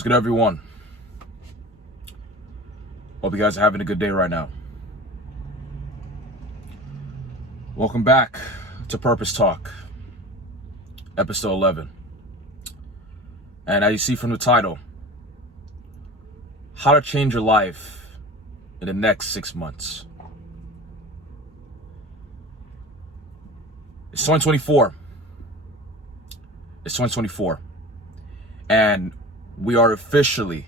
What's good, everyone? Hope you guys are having a good day right now. Welcome back to Purpose Talk, episode 11. And as you see from the title, how to change your life in the next 6 months. It's 2024. It's 2024. And we are officially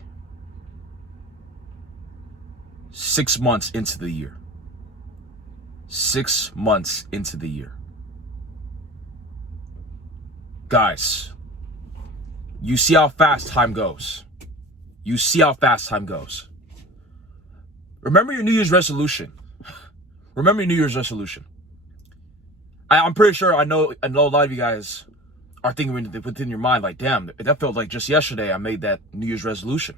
6 months into the year. 6 months into the year. Guys, you see how fast time goes. You see how fast time goes. Remember your New Year's resolution. Remember your New Year's resolution. I'm pretty sure I know a lot of you guys are thinking within your mind, like, damn, that felt like just yesterday I made that New Year's resolution.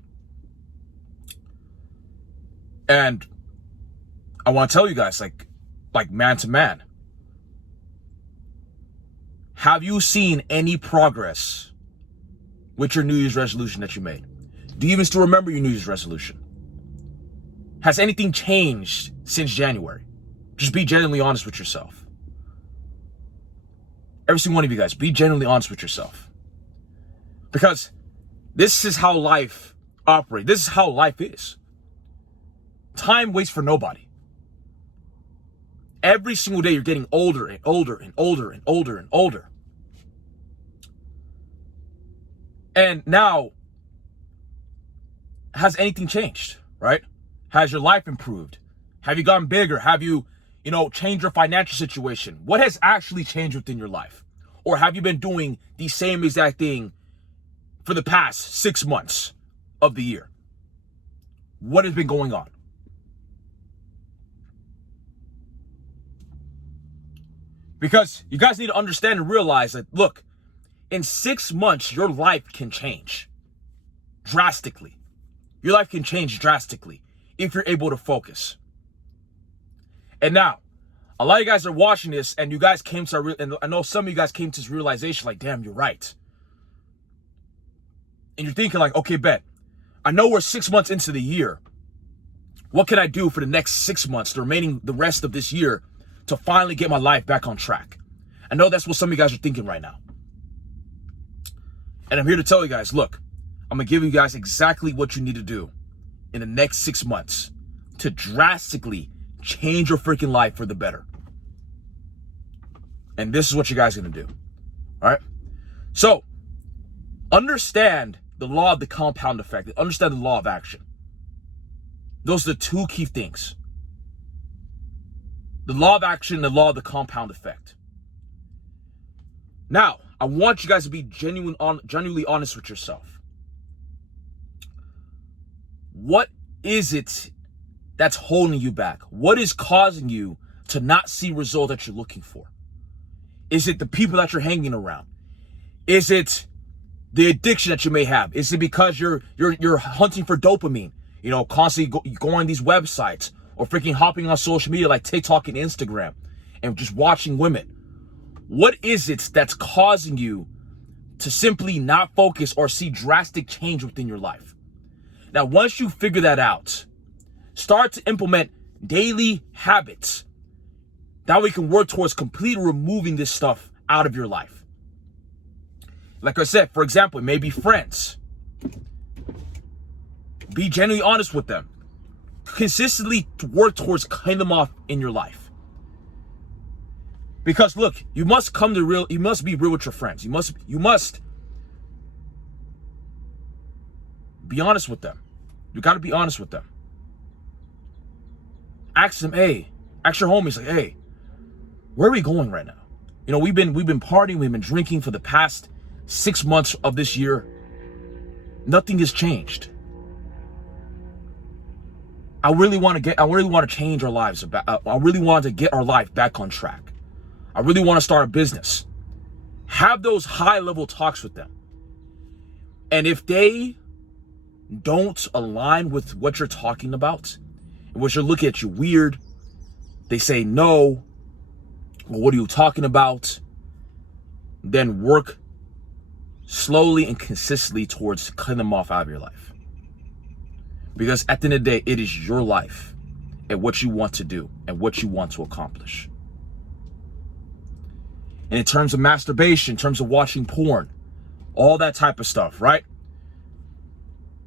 And I want to tell you guys, like man to man, have you seen any progress with your New Year's resolution that you made? Do you even still remember your New Year's resolution? Has anything changed since January? Just be genuinely honest with yourself. Every single one of you guys, be genuinely honest with yourself. Because this is how life operates. This is how life is. Time waits for nobody. Every single day you're getting older and older and older and older and older. And now, has anything changed, right? Has your life improved? Have you gotten bigger? Have you change your financial situation? What has actually changed within your life? Or have you been doing the same exact thing for the past 6 months of the year? What has been going on? Because you guys need to understand and realize that, look, in 6 months, your life can change drastically. Your life can change drastically if you're able to focus. And now, a lot of you guys are watching this, and you guys came to, and I know some of you guys came to this realization, like, damn, you're right. And you're thinking, like, okay, bet, I know we're 6 months into the year. What can I do for the next 6 months, the rest of this year, to finally get my life back on track? I know that's what some of you guys are thinking right now. And I'm here to tell you guys, look, I'm going to give you guys exactly what you need to do in the next 6 months to drastically change your freaking life for the better. And this is what you guys are going to do. All right? So, understand the law of the compound effect. Understand the law of action. Those are the two key things. The law of action and the law of the compound effect. Now, I want you guys to be genuinely honest with yourself. What is it that's holding you back? What is causing you to not see results that you're looking for? Is it the people that you're hanging around? Is it the addiction that you may have? Is it because you're hunting for dopamine? Constantly going on these websites or freaking hopping on social media like TikTok and Instagram and just watching women. What is it that's causing you to simply not focus or see drastic change within your life? Now, once you figure that out, start to implement daily habits that we can work towards completely removing this stuff out of your life. Like I said, for example, it may be friends. Be genuinely honest with them. Consistently work towards cutting them off in your life. Because look, you must be real with your friends. You must be honest with them. You got to be honest with them. Ask them, ask your homies, like, hey, where are we going right now? We've been partying, we've been drinking for the past 6 months of this year. Nothing has changed. I really want to change our lives. I really want to get our life back on track. I really want to start a business. Have those high-level talks with them. And if they don't align with what you're talking about, which you're looking at you weird, they say no, well, what are you talking about? Then work slowly and consistently towards cutting them off out of your life. Because at the end of the day, it is your life and what you want to do and what you want to accomplish. And in terms of masturbation, in terms of watching porn, all that type of stuff, right?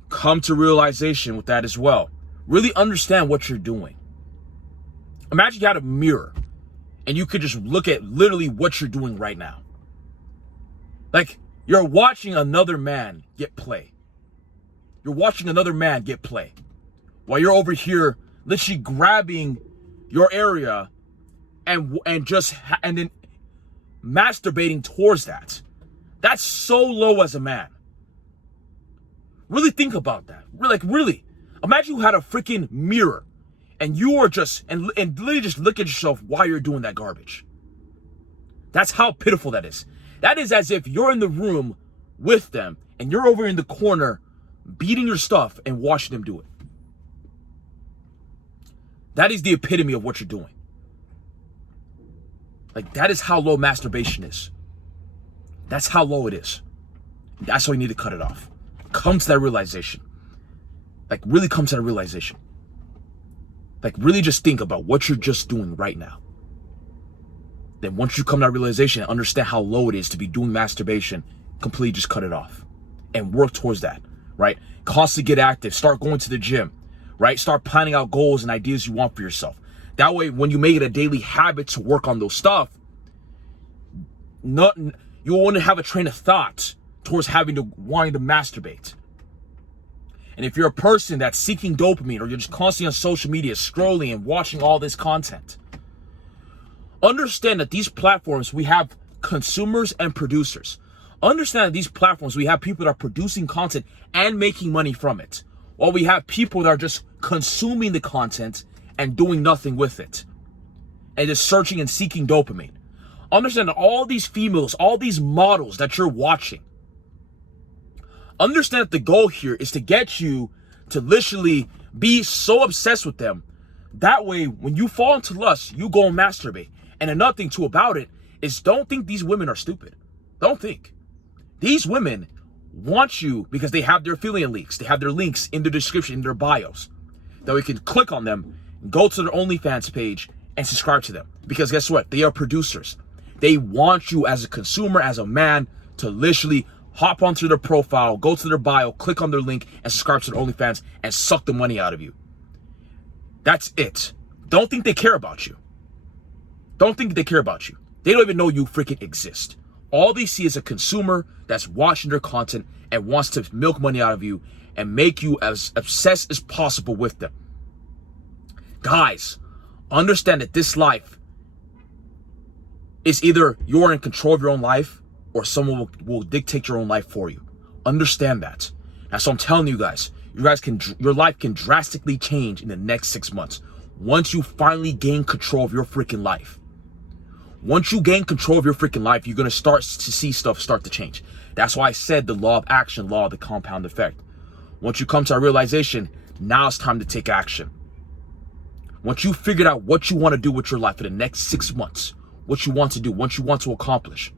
Come to realization with that as well. Really understand what you're doing. Imagine you had a mirror and you could just look at literally what you're doing right now. Like, you're watching another man get play. You're watching another man get play while you're over here literally grabbing your area and then masturbating towards that. That's so low as a man. Really think about that. Really. Imagine you had a freaking mirror and you are just, and literally just look at yourself while you're doing that garbage. That's how pitiful that is. That is as if you're in the room with them and you're over in the corner beating your stuff and watching them do it. That is the epitome of what you're doing. Like, that is how low masturbation is. That's how low it is. That's why you need to cut it off. Come to that realization. Like, really come to that realization. Like, really just think about what you're just doing right now. Then once you come to that realization and understand how low it is to be doing masturbation, completely just cut it off. And work towards that, right? Constantly get active. Start going to the gym, right? Start planning out goals and ideas you want for yourself. That way, when you make it a daily habit to work on those stuff, you won't have a train of thought towards wanting to masturbate. And if you're a person that's seeking dopamine, or you're just constantly on social media scrolling and watching all this content, understand that these platforms, we have consumers and producers. Understand that these platforms, we have people that are producing content and making money from it, while we have people that are just consuming the content and doing nothing with it, and just searching and seeking dopamine. Understand that all these females, all these models that you're watching, understand that the goal here is to get you to literally be so obsessed with them. That way, when you fall into lust, you go and masturbate. And another thing too about it is, don't think these women are stupid. Don't think. These women want you because they have their affiliate links. They have their links in the description, in their bios. That we can click on them, go to their OnlyFans page, and subscribe to them. Because guess what? They are producers. They want you as a consumer, as a man, to literally hop onto their profile, go to their bio, click on their link, and subscribe to their OnlyFans and suck the money out of you. That's it. Don't think they care about you. Don't think they care about you. They don't even know you freaking exist. All they see is a consumer that's watching their content and wants to milk money out of you and make you as obsessed as possible with them. Guys, understand that this life is either you're in control of your own life or someone will dictate your own life for you. Understand that. That's what I'm telling you guys. Your life can drastically change in the next 6 months once you finally gain control of your freaking life. Once you gain control of your freaking life, you're going to start to see stuff start to change. That's why I said the law of action, law of the compound effect. Once you come to a realization, now it's time to take action. Once you figured out what you want to do with your life for the next 6 months, what you want to do, what you want to accomplish,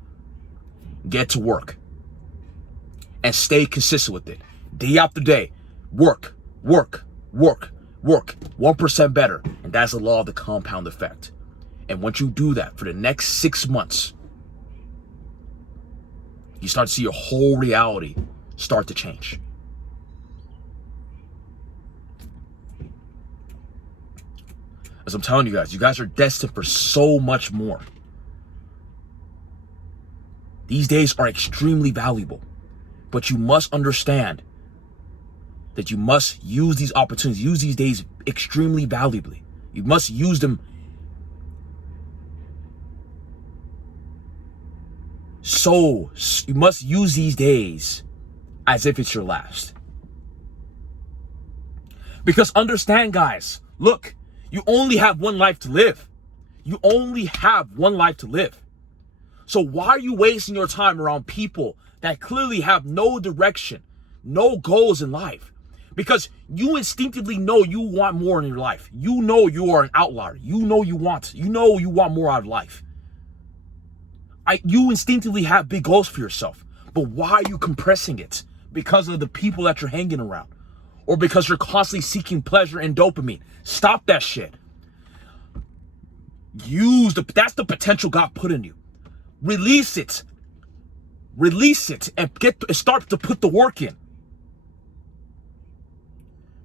get to work and stay consistent with it. Day after day, work, 1% better. And that's the law of the compound effect. And once you do that for the next 6 months, you start to see your whole reality start to change. As I'm telling you guys are destined for so much more. These days are extremely valuable, but you must understand that you must use these opportunities, use these days extremely valuably. You must use them you must use these days as if it's your last. Because understand, guys, look, you only have one life to live. You only have one life to live. So why are you wasting your time around people that clearly have no direction, no goals in life? Because you instinctively know you want more in your life. You know you are an outlier. You know you want more out of life. You instinctively have big goals for yourself, But why are you compressing it? Because of the people that you're hanging around, or because you're constantly seeking pleasure and dopamine. Stop that shit. That's the potential God put in you. Release it. Release it and start to put the work in.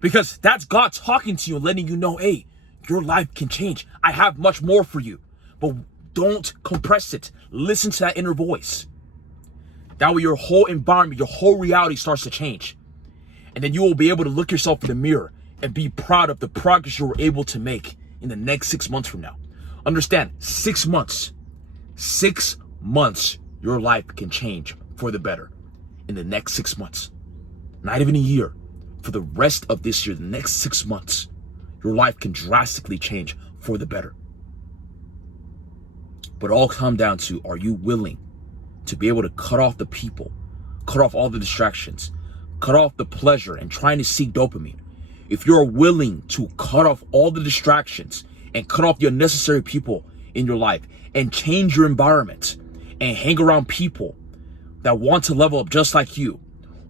Because that's God talking to you and letting you know, hey, your life can change. I have much more for you. But don't compress it. Listen to that inner voice. That way your whole environment, your whole reality starts to change. And then you will be able to look yourself in the mirror and be proud of the progress you were able to make in the next 6 months from now. Understand, 6 months. 6 months, your life can change for the better in the next 6 months. Not even a year. For the rest of this year, the next 6 months, your life can drastically change for the better. But it all comes down to, are you willing to be able to cut off the people, cut off all the distractions, cut off the pleasure and trying to seek dopamine? If you're willing to cut off all the distractions and cut off the unnecessary people in your life and change your environment and hang around people that want to level up just like you,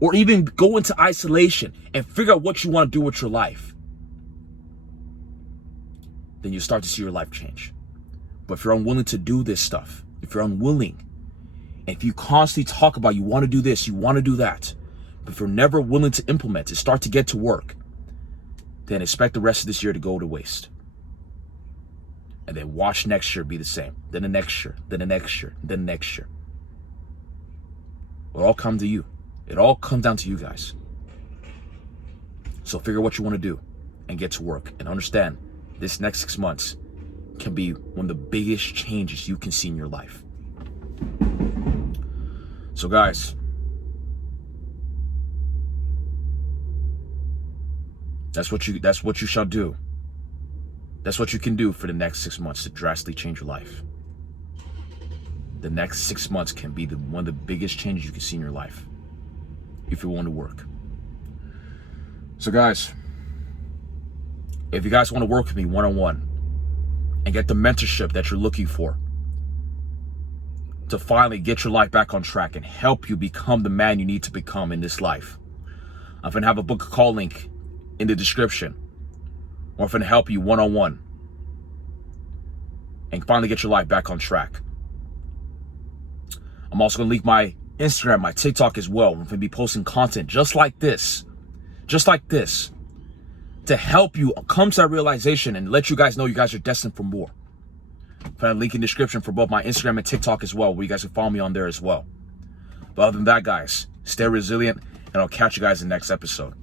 or even go into isolation and figure out what you want to do with your life, then you start to see your life change. But if you're unwilling to do this stuff, if you're unwilling, and if you constantly talk about you want to do this, you want to do that, but if you're never willing to implement it, start to get to work, then expect the rest of this year to go to waste. And then watch next year be the same. Then the next year, then the next year, then the next year. It all comes to you. It all comes down to you guys. So figure what you want to do and get to work. And understand, this next 6 months can be one of the biggest changes you can see in your life. So guys, that's what you shall do. That's what you can do for the next 6 months to drastically change your life. The next 6 months can be one of the biggest changes you can see in your life if you want to work. So guys, if you guys want to work with me one-on-one and get the mentorship that you're looking for to finally get your life back on track and help you become the man you need to become in this life, I'm going to have a book call link in the description. Or I'm going to help you one-on-one and finally get your life back on track. I'm also going to link my Instagram, my TikTok as well. I'm going to be posting content just like this, to help you come to that realization and let you guys know you guys are destined for more. Put a link in the description for both my Instagram and TikTok as well, where you guys can follow me on there as well. But other than that, guys, stay resilient, and I'll catch you guys in the next episode.